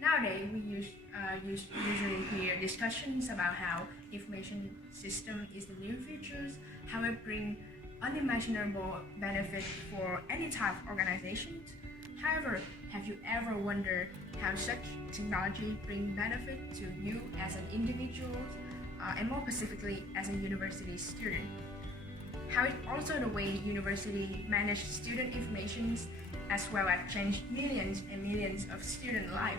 Nowadays, we usually hear discussions about how information system is the new futures, how it brings unimaginable benefit for any type of organizations. However, have you ever wondered how such technology brings benefit to you as an individual, and more specifically as a university student? How it also the way university manage student information as well as change millions and millions of student life.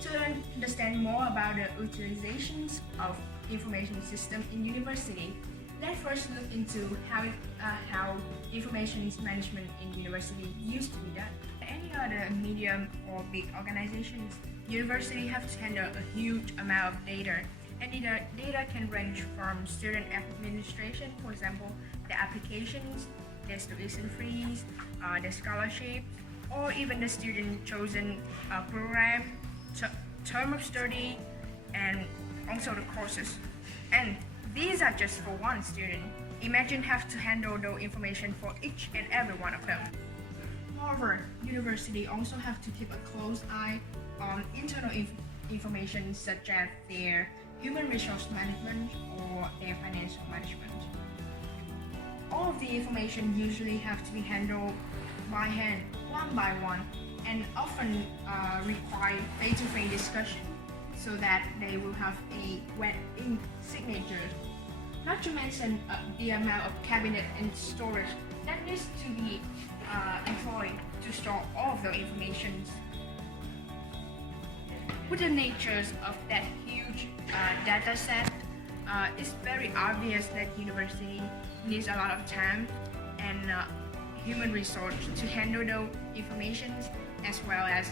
To understand more about the utilizations of information system in university, let's first look into how information management in university used to be done. Any other medium or big organizations, university have to handle a huge amount of data. And the data can range from student administration, for example, the applications, the tuition fees, the scholarship, or even the student chosen program, term of study, and also the courses. And these are just for one student. Imagine have to handle the information for each and every one of them. Moreover, university also have to keep a close eye on internal information such as their human resource management or their financial management. All of the information usually have to be handled by hand, one by one, and often require face-to-face discussion so that they will have a wet ink signature. Not to mention the amount of cabinet and storage that needs to be employed to store all of the information. With the natures of that huge data set, it's very obvious that university needs a lot of time and human resource to handle those information as well as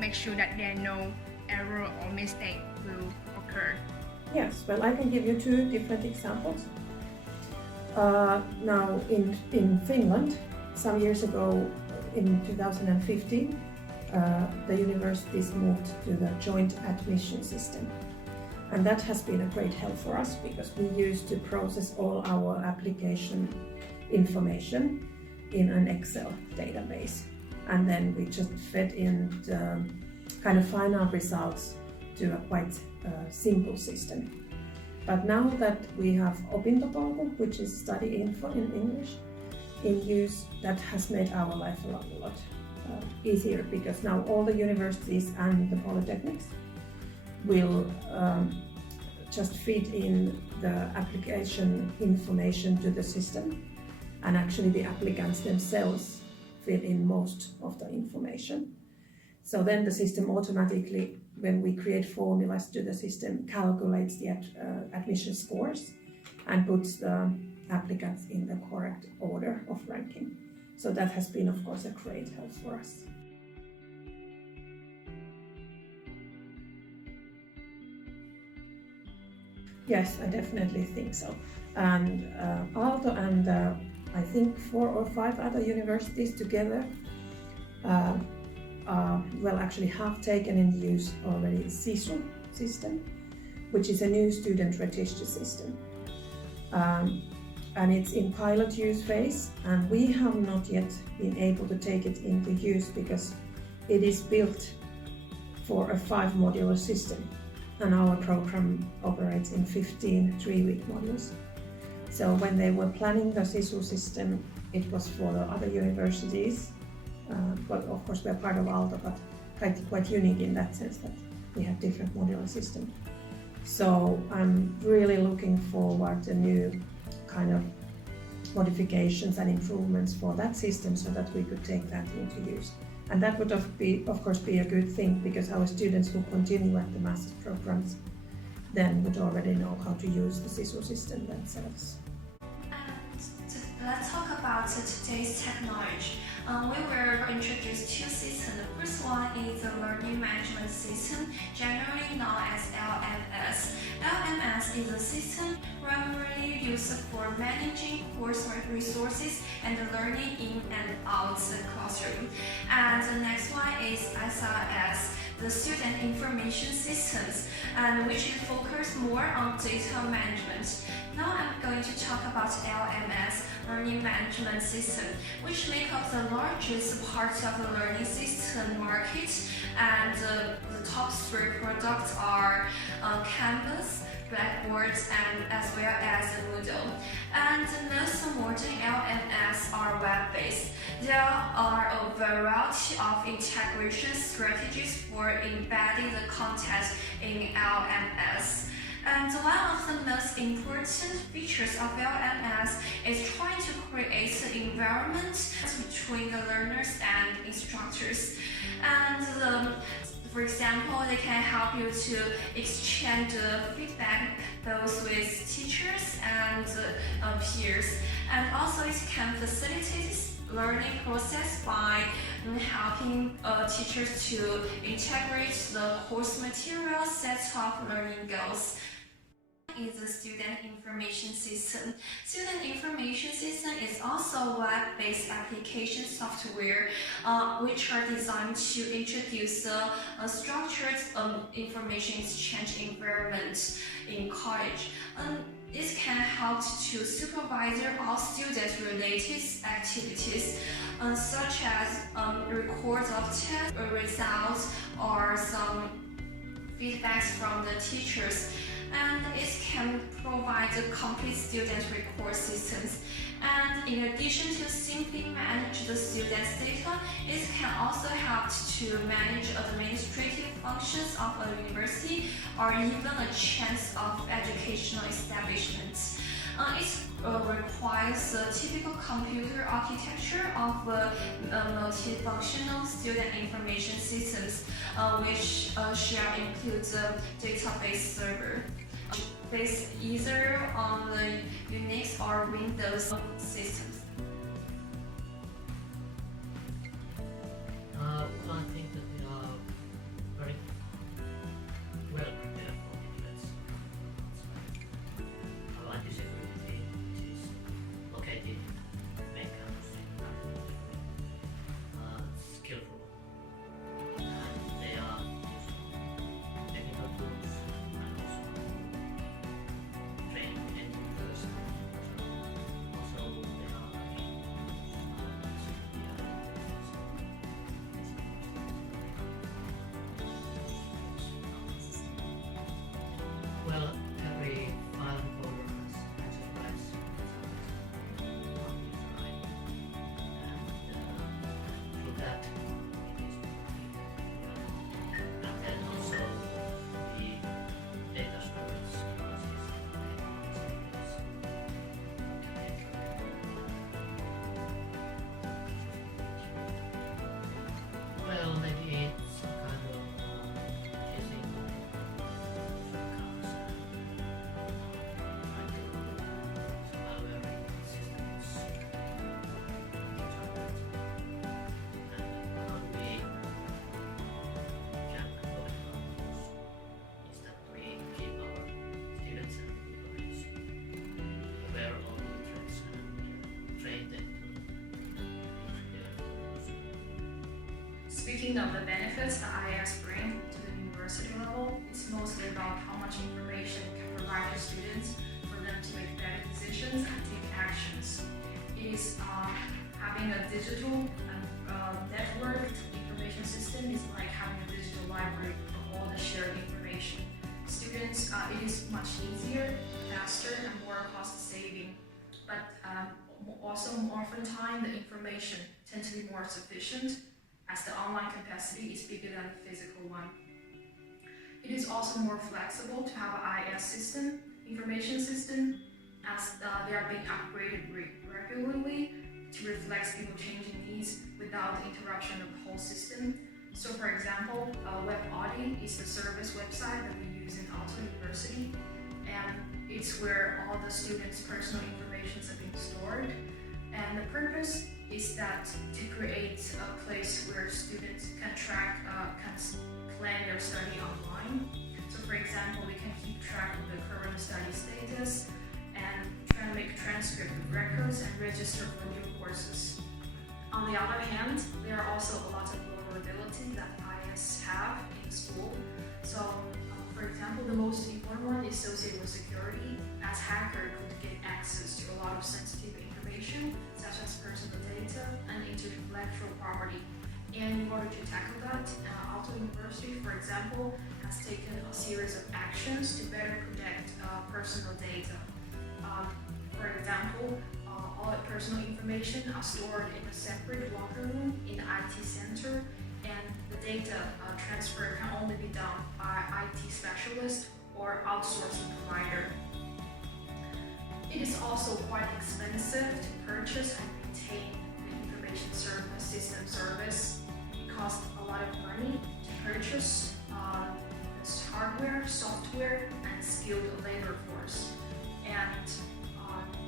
make sure that there are no error or mistake will occur. Yes, well, I can give you two different examples. Now, in Finland, some years ago, in 2015, the universities moved to the joint admission system. And that has been a great help for us because we used to process all our application information in an Excel database. And then we just fed in the kind of final results to a quite simple system. But now that we have Opintopolku, which is study info in English, in use, that has made our life a lot easier because now all the universities and the polytechnics will just feed in the application information to the system, and actually the applicants themselves fill in most of the information. So then the system automatically, when we create formulas to the system, calculates the admission scores and puts the applicants in the correct order of ranking. So that has been, of course, a great help for us. Yes, I definitely think so. And Aalto and I think 4 or 5 other universities together actually have taken in use already SISU system, which is a new student register system. And it's in pilot use phase, and we have not yet been able to take it into use because it is built for a 5 modular system, and our program operates in 15 3-week modules. So when they were planning the SISU system, it was for the other universities, but of course we're part of Aalto, but quite unique in that sense that we have different modular systems. So I'm really looking forward to new kind of modifications and improvements for that system so that we could take that into use. And that would of course be a good thing because our students who continue at the master's programs then would already know how to use the SISU system themselves. Let's talk about today's technology. We will introduce 2 systems. The first one is the Learning Management System, generally known as LMS. LMS is a system primarily used for managing course resources and learning in and out the classroom. And the next one is SRS, the student information systems, and which is focused more on data management. Now I'm going to talk about LMS, Learning Management System, which make up the largest part of the learning system market. And the top three products are Canvas, Blackboard, and as well as Moodle. And most modern LMS are web-based. There are a variety of integration strategies for embedding the content in LMS. And one of the most important features of LMS is trying to create an environment between the learners and instructors. And for example, they can help you to exchange feedback both with teachers and peers. And also it can facilitate learning process by helping teachers to integrate the course material set of learning goals. Is the student information system. Student information system is also a web-based application software which are designed to introduce a structured information exchange environment in college. It can help to supervise all student-related activities, such as records of test results or some feedbacks from the teachers. And it can provide a complete student record systems. And in addition to simply manage the student's data, it can also help to manage administrative functions of a university or even a chance of educational establishment. It requires a typical computer architecture of multifunctional student information systems, which shall include the database server, based either on the Unix or Windows systems. I think that we are very well prepared for defense. Our anti-security team, which is located in the main campus in skillful, and they are using technical tools and also trained end users. Also, they are well, every file and folder has access rights on user ID, and through that it is and then also the data storage policies well, maybe some kind of chasing accounts and some malware systems and how we can avoid those is that we keep our students and employees aware of the threats and train them to their use. Speaking of the benefits that IS bring to the university level, it's mostly about how much information it can provide to students for them to make better decisions and take actions. It is having a digital and networked information system is like having a digital library of all the shared information. Students, it is much easier, faster, and more cost-saving, but also often time the information tends to be more sufficient as the online capacity is bigger than the physical one. It is also more flexible to have an IS system, information system, as they are being upgraded regularly to reflect people changing needs without the interruption of the whole system. So for example, WebAudit is the service website that we use in Aalto University, and it's where all the students' personal information are being stored. And the purpose is that to create a place where students can track, can plan their study online. So for example, we can keep track of the current study status and try to make transcript of records and register for new courses. On the other hand, there are also a lot of vulnerability that IS have in school. So, for example, the most important one is associated with security, as hackers could get access to a lot of sensitive information, such as personal data and intellectual property. And in order to tackle that, Aalto University, for example, has taken a series of actions to better protect personal data. For example, all personal information are stored in a separate locker room in the IT center, and the data transfer can only be done by IT specialist or outsourcing provider. It is also quite expensive to purchase and maintain the information system service. It costs a lot of money to purchase hardware, software, and skilled labor force. And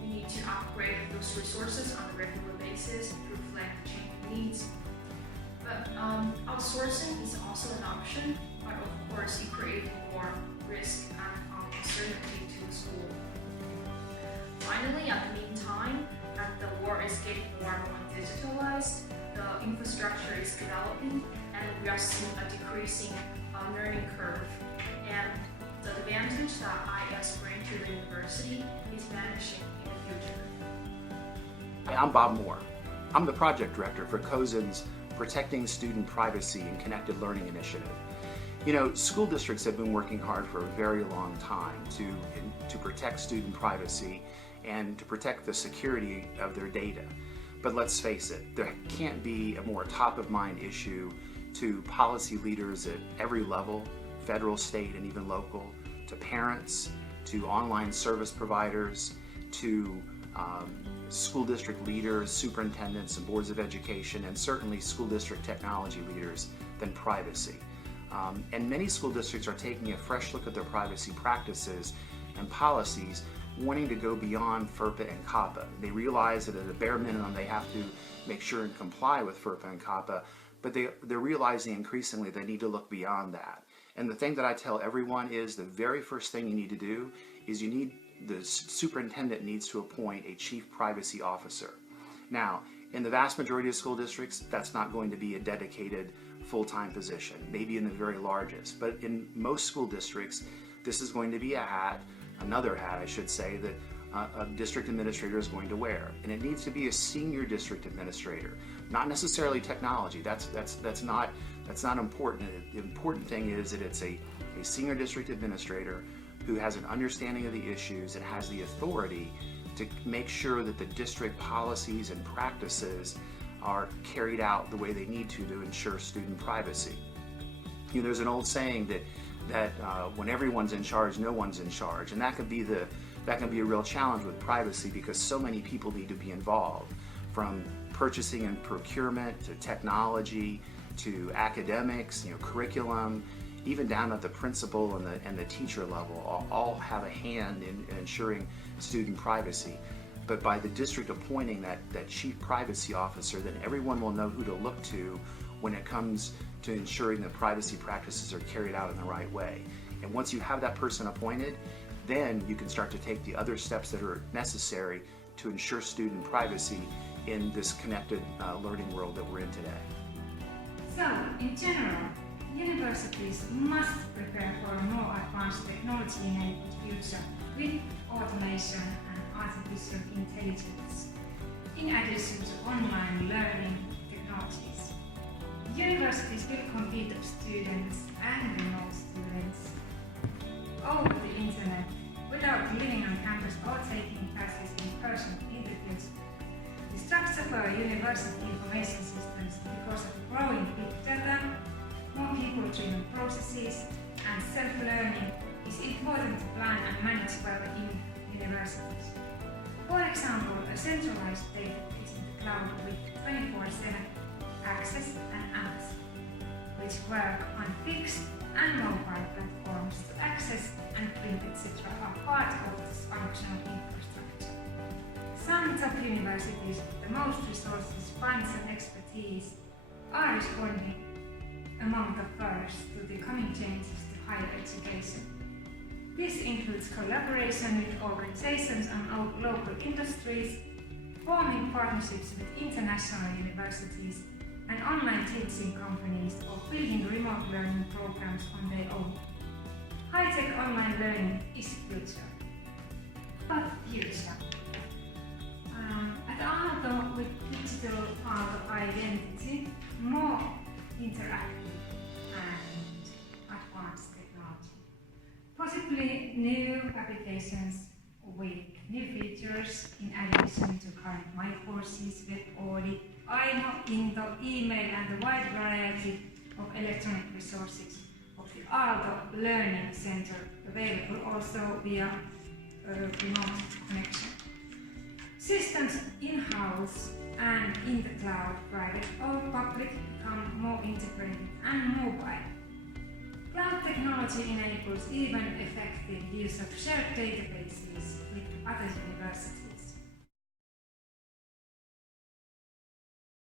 we need to upgrade those resources on a regular basis to reflect the changing needs. But outsourcing is also an option, but of course it creates more risk and uncertainty to the school. Finally, at the meantime, as the world is getting more and more digitalized, the infrastructure is developing, and we are seeing a decreasing learning curve. And the advantage that IS bring to the university is vanishing in the future. Hi, I'm Bob Moore. I'm the project director for COSN's Protecting Student Privacy and Connected Learning Initiative. You know, school districts have been working hard for a very long time to protect student privacy and to protect the security of their data. But let's face it, there can't be a more top-of-mind issue to policy leaders at every level, federal, state, and even local, to parents, to online service providers, to school district leaders, superintendents, and boards of education, and certainly school district technology leaders than privacy. And many school districts are taking a fresh look at their privacy practices and policies, wanting to go beyond FERPA and COPPA. They realize that at a bare minimum they have to make sure and comply with FERPA and COPPA, but they're realizing increasingly they need to look beyond that. And the thing that I tell everyone is the very first thing you need to do is the superintendent needs to appoint a chief privacy officer. Now, in the vast majority of school districts, that's not going to be a dedicated full-time position, maybe in the very largest. But in most school districts, this is going to be another hat, I should say, that a district administrator is going to wear. And it needs to be a senior district administrator, not necessarily technology. That's not important. The important thing is that it's a senior district administrator who has an understanding of the issues and has the authority to make sure that the district policies and practices are carried out the way they need to ensure student privacy. You know, there's an old saying that when everyone's in charge, no one's in charge, and that can be a real challenge with privacy because so many people need to be involved, from purchasing and procurement to technology to academics, curriculum, even down at the principal and the teacher level, all have a hand in ensuring student privacy. But by the district appointing that chief privacy officer, then everyone will know who to look to when it comes to ensuring that privacy practices are carried out in the right way. And once you have that person appointed, then you can start to take the other steps that are necessary to ensure student privacy in this connected learning world that we're in today. So, in general, universities must prepare for a more advanced technology-enabled future with automation and artificial intelligence, in addition to online learning technologies. Universities will compete with students and remote students over the internet without living on campus or taking classes in person in the future. The structure for university information systems, because of growing big data, more people-driven processes, and self-learning, is important to plan and manage well in universities. For example, a centralized database in the cloud with 24/7 access and apps, which work on fixed and mobile platforms to access and print, etc., are part of this functional infrastructure. Some top universities with the most resources, funds, and expertise are responding among the first to the coming changes to higher education. This includes collaboration with organizations and local industries, forming partnerships with international universities and online teaching companies, or building remote remote learning programs on their own. High-tech online learning is the future. But future. At Aalto, with digital Aalto identity, more interactive and advanced technology. Possibly new applications with new features in addition to current My Courses, web audit, Aimo, Into, email and the wide variety of electronic resources of the Aalto Learning Center available also via remote connection. Systems in-house and in the cloud, private or public, become more integrated and mobile. Cloud technology enables even effective use of shared databases with other universities.